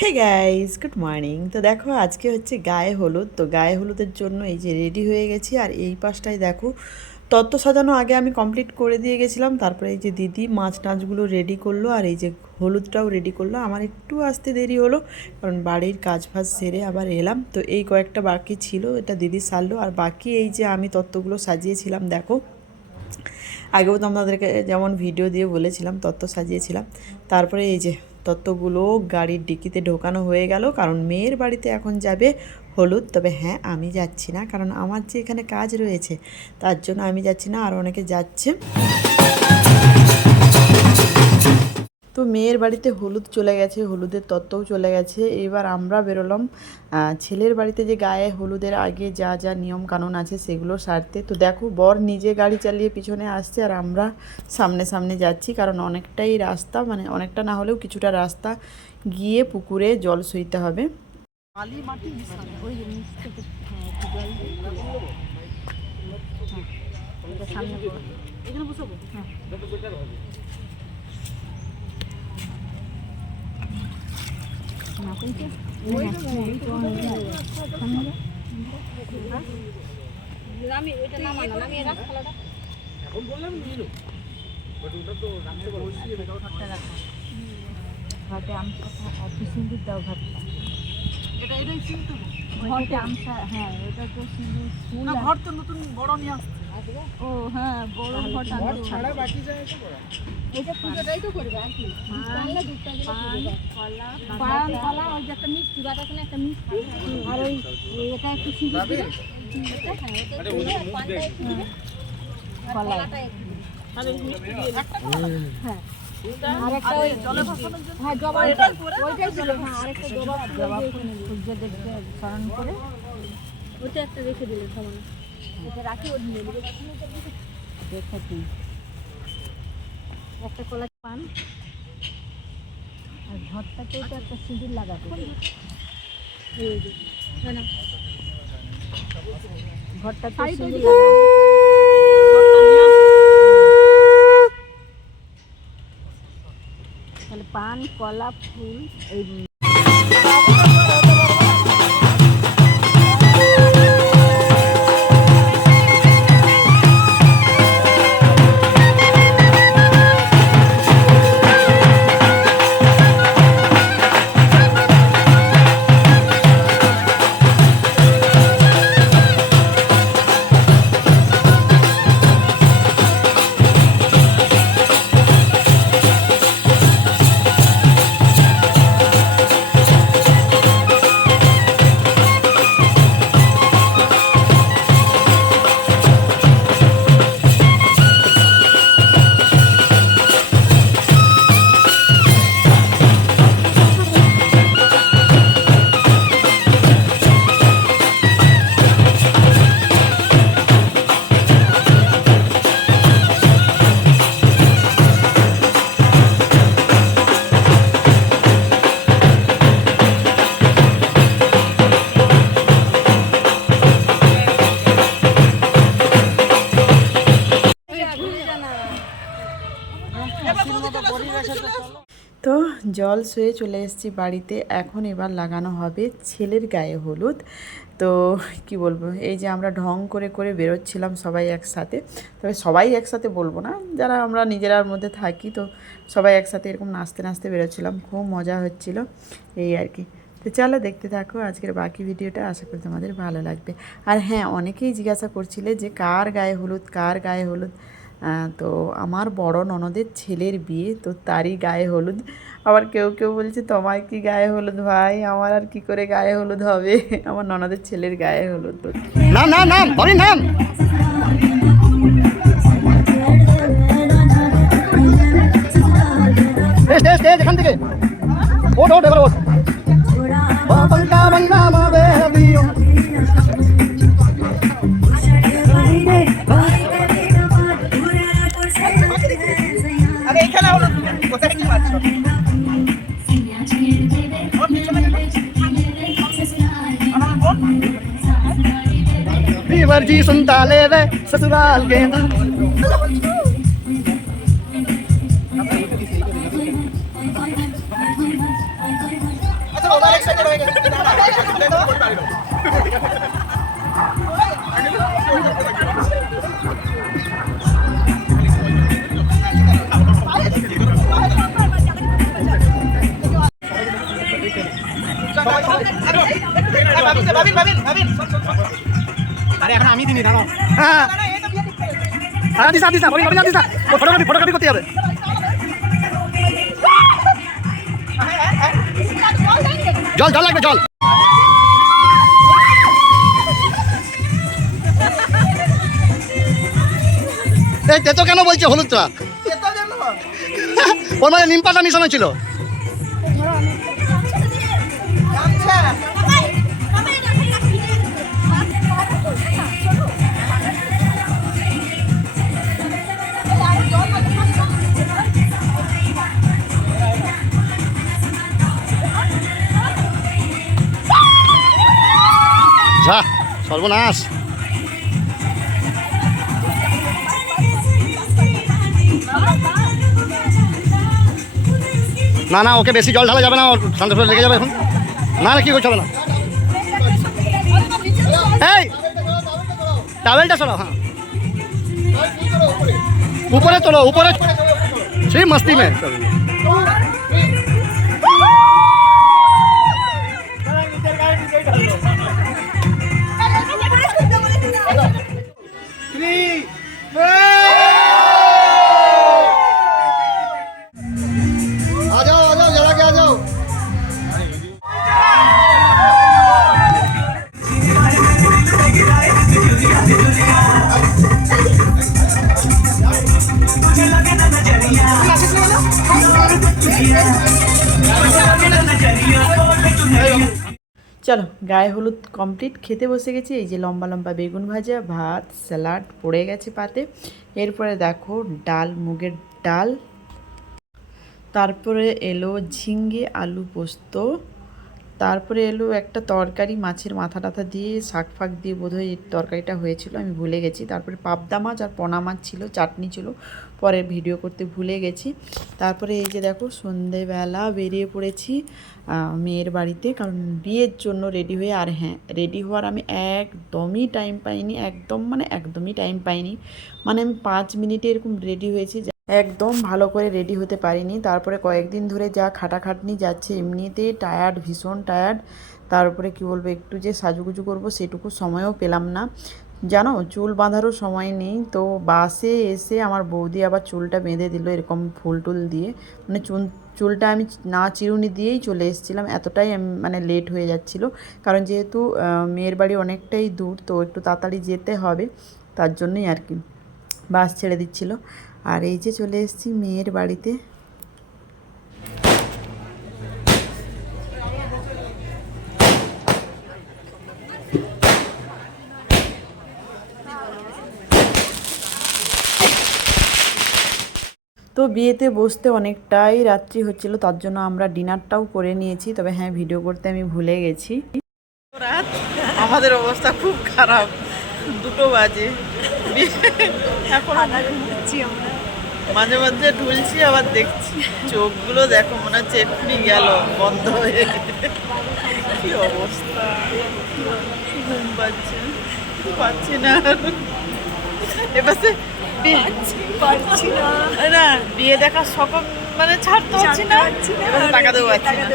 Hey guys good morning তো দেখো, আজকে হচ্ছে গায়ে হলুদ। তো গায়ে হলুদের জন্য এই যে রেডি হয়ে গেছি। আর এই পাশটায় দেখো, তত্ত্ব সাজানো আগে আমি কমপ্লিট করে দিয়ে গেছিলাম। তারপরে এই যে দিদি মাছ টাছগুলো রেডি করল, আর এই যে হলুদটাও রেডি করল। আমার একটু আসতে দেরি হলো, কারণ বাড়ির কাজ ফাজ সেরে আবার এলাম। তো এই কয়েকটা বাকি ছিল, এটা দিদি সারলো। আর বাকি এই যে আমি তত্ত্বগুলো সাজিয়েছিলাম, দেখো। আগেও তো আপনাদেরকে যেমন ভিডিও দিয়ে বলেছিলাম, তত্ত্ব সাজিয়েছিলাম। তারপরে এই যে তত্ত্বগুলো গাড়ির ডিকিতে ঢোকানো হয়ে গেল, কারণ মেয়ের বাড়িতে এখন যাবে হলুদ। তবে হ্যাঁ আমি যাচ্ছি না, কারণ আমার যে এখানে কাজ রয়েছে, তার জন্য আমি যাচ্ছি না, আর অনেকে যাচ্ছে। তো মেয়ের বাড়িতে হলুদ চলে গেছে হলুদের তত্ত্বও চলে গেছে। এবার আমরা বেরোলাম ছেলের বাড়িতে যে গায়ে হলুদের আগে যা যা নিয়ম কানুন আছে সেগুলো সারতে। তো দেখো বর নিজে গাড়ি চালিয়ে পিছনে আসছে আর আমরা সামনে সামনে যাচ্ছি কারণ অনেকটাই রাস্তা মানে অনেকটা না হলেও কিছুটা রাস্তা গিয়ে পুকুরে জল সইতে হবে। হ্যাঁ হ্যাঁ সামনে এখানে বসাবো হ্যাঁ না কিন্তু তো ওই তো সামনে দাও। আমি ওইটা নামানো নামিয়ে রাখ থালাটা ঘাটে আমসা একটু সিঁদুর দাও ঘাটটা এটা এটাই হবে। ঘটে আমসা হ্যাঁ এটা তো সিঁদুর ফুল না ঘর তো নতুন বড় নিয়ে আসছে ও হ্যাঁ বড় ঘট আনতে হবে। বাকি যায় তো এটা পুজোটাই তো করবে আর কি পান কলা ওই যে একটা মিষ্টি বাতাস না একটা মিষ্টি। আর ওই এটা একটু হ্যাঁ আর দিলে। হ্যাঁ। আর একটা ওই হ্যাঁ জবা ওইটাই ছিল হ্যাঁ আরেকটা জবা জবা সূর্য দেখতে স্মরণ করে। ওইটা একটা রেখে দিলে সমানে এটা রাখি ওর নিয়ে নেবে। দেখে তুই একটা কলা পান। আর ঘরটাতেও তো একটা সিঁদুর লাগাতে এই যে না না ঘরটাতে শাড়িটা সিঁদুর দিকে। লাগাতে তাহলে পান কলা ফুল এই জল শুয়ে চলে এসেছি বাড়িতে। এখন এবার লাগানো হবে ছেলের গায়ে হলুদ। তো কি বলব, এই যে আমরা ঢং করে করে বেরোচ্ছিলাম সবাই একসাথে। তবে সবাই একসাথে বলব না, যারা আমরা নিজেরার মধ্যে থাকি, তো সবাই একসাথে এরকম নাচতে নাচতে বেরোচ্ছিলাম। খুব মজা হচ্ছিল এই আর কি। তো চলো দেখতে থাকো আজকের বাকি ভিডিওটা, আশা করি তোমাদের ভালো লাগবে। আর হ্যাঁ অনেকেই জিজ্ঞাসা করছিলে যে কার গায়ে হলুদ, কার গায়ে হলুদ? তো আমার বড় ননদের ছেলের বিয়ে, তো তারই গায়ে হলুদ। আবার কেউ কেউ বলছে, তোমার কি গায়ে হলুদ ভাই? আমার আর কি করে গায়ে হলুদ হবে? আমার ননদের ছেলের গায়ে হলুদ নাম স্টেজ স্টেজ স্টেজ এখান ওঠ ওঠ ওঠ। বাবাঙ্কা বাঙ্গা বাবে দিও আরে এখানে হলো কোথায় কি পাচ্ছ बीवर जी सुनता ले रे ससुराल के नाम আরে এখন আমি দিনি দাঁড়াও হ্যাঁ হ্যাঁ দিস না দিস না ফটোগ্রাফি দিস না ফটোগ্রাফি ফটোগ্রাফি করতে হবে জল জল লাগবে জল এই তেতো কেন? বলছে হলুদটা ওর মানে নিম পাতা মিশানো ছিল। সর্বনাশ। না না, ওকে বেশি জল ঢালা যাবে না ওর ঠান্ডা ঠান্ডা লেগে যাবে এখন। না না, কি করতে হবে না এই! টাওয়েলটা সরাও হ্যাঁ। উপরে তোলো, উপরে। সেই মস্তি মে চলো, গায়ে হলুদ কমপ্লিট খেতে বসে গেছি, এই যে লম্বা লম্বা বেগুন ভাজা, ভাত, স্যালাড, পড়ে গেছে পাতে। এরপরে দেখো ডাল, মুগের ডাল। তারপরে এলো ঝিঙ্গে, আলু পোস্ত। তারপরে এলো একটা তরকারি, মাছের মাথা টাথা দিয়ে, শাক ফাক দিয়ে বোধহয় তরকারিটা হয়েছিল, আমি ভুলে গেছি। তারপরে পাবদা মাছ আর পোনা মাছ ছিল, চাটনি ছিল, পরে ভিডিও করতে ভুলে গেছি। তারপরে এই যে দেখো, সন্ধেবেলা বেরিয়ে পড়েছি মেয়ের বাড়িতে, কারণ বিয়ের জন্য রেডি হয়ে, আর হ্যাঁ রেডি হওয়ার আমি একদমই টাইম পাইনি, একদম মানে একদমই টাইম পাইনি। মানে আমি পাঁচ মিনিটে এরকম রেডি হয়েছি একদম ভালো করে রেডি হতে পারিনি। তারপরে কয়েকদিন ধরে যা খাটাখাটনি যাচ্ছে এমনিতেই টায়ার্ড ভীষণ টায়ার্ড তারপরে কি বলব, একটু যে সাজুগুজু করব, সেটুকু সময়ও পেলাম না। জানো, চুল বাঁধারও সময় নেই। তো বাসে এসে আমার বৌদি আবার চুলটা বেঁধে দিল এরকম ফুল টুল দিয়ে। মানে চুল চুলটা আমি না চিরুনি দিয়েই চলে এসেছিলাম। এতটাই মানে লেট হয়ে যাচ্ছিল। কারণ যেহেতু মেয়ের বাড়ি অনেকটাই দূর, তো একটু তাড়াতাড়ি যেতে হবে। তার জন্যই আর কি বাস ছেড়ে দিচ্ছিল। আর এই যে চলে এসেছি মেয়ের বাড়িতে। তো বিয়েতে বসতে অনেকটাই রাত্রি হচ্ছিল, তার জন্য আমরা ডিনারটাও করে নিয়েছি, তবে হ্যাঁ ভিডিও করতে আমি ভুলে গেছি। আমাদের অবস্থা খুব খারাপ, দুটো বাজে। এখন মাঝে মাঝে ঢুলছি আবার দেখছি। চোখগুলো দেখো মনে হচ্ছে এক্ষুনি গেল বন্ধ হয়ে কি অবস্থা? ঘুম পাচ্ছে পাচ্ছি না। এপাশে পাচ্ছি না। না বিয়ে দেখার শখ মানে ছাড়তে হচ্ছে না। এবার টাকা দেবো পাচ্ছি না।